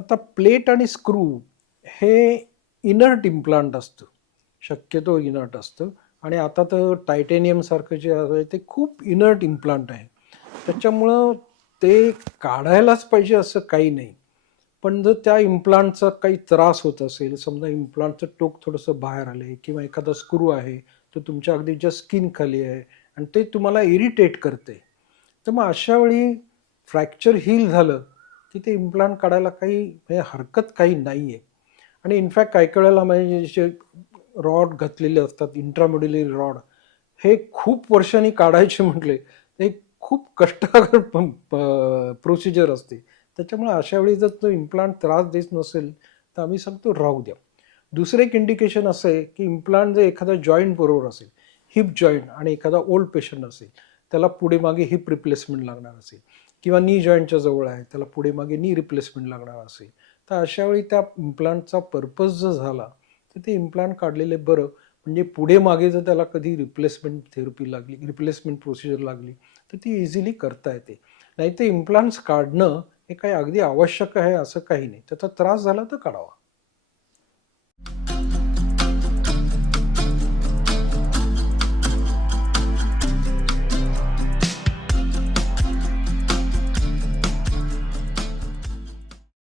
आता प्लेट आणि स्क्रू हे इनर्ट इम्प्लांट असतं, शक्यतो इनर्ट असतं. आणि आता तर टायटेनियम सारखं जे आहे ते खूप इनर्ट इम्प्लांट आहे. त्याच्यामुळं ते काढायलाच पाहिजे असं काही नाही. पण जर त्या इम्प्लांटचा काही त्रास होत असेल, समजा इम्प्लांटचं टोक थोडंसं बाहेर आलंय किंवा एखादा स्क्रू आहे तो तुमच्या अगदी जस्ट स्किन खाली आहे आणि ते तुम्हाला इरिटेट करते, तर मग अशा वेळी फ्रॅक्चर हील झालं की ते इम्प्लांट काढायला काही म्हणजे हरकत काही नाही आहे. आणि इनफॅक्ट काही वेळेला म्हणजे जे रॉड घातलेले असतात इंट्रामोड्युलरी रॉड, हे खूप वर्षांनी काढायचे म्हटले ते खूप कष्टकर प्रोसिजर असते. त्याच्यामुळे अशा वेळी जर तो इम्प्लांट त्रास देत नसेल तर आम्ही सांगतो राहू द्या. दुसरं एक इंडिकेशन असं आहे की इम्प्लांट जर एखादा जॉईंट बरोबर असेल, हिप जॉईंट, आणि एखादा ओल्ड पेशंट असेल त्याला पुढे मागे हिप रिप्लेसमेंट लागणार असेल किंवा नी जॉईंटच्या जवळ आहे त्याला पुढे मागे नी रिप्लेसमेंट लागणार असेल, तर अशा वेळी त्या इम्प्लांटचा पर्पज जर झाला तर ते इम्प्लांट काढलेले बरं. म्हणजे पुढे मागे जर त्याला कधी रिप्लेसमेंट थेरपी लागली, रिप्लेसमेंट प्रोसिजर लागली, तर ती इझिली करता येते. नाही तर इम्प्लांट्स काढणं हे काही अगदी आवश्यक आहे असं काही नाही. त्याचा त्रास झाला तर काढावा.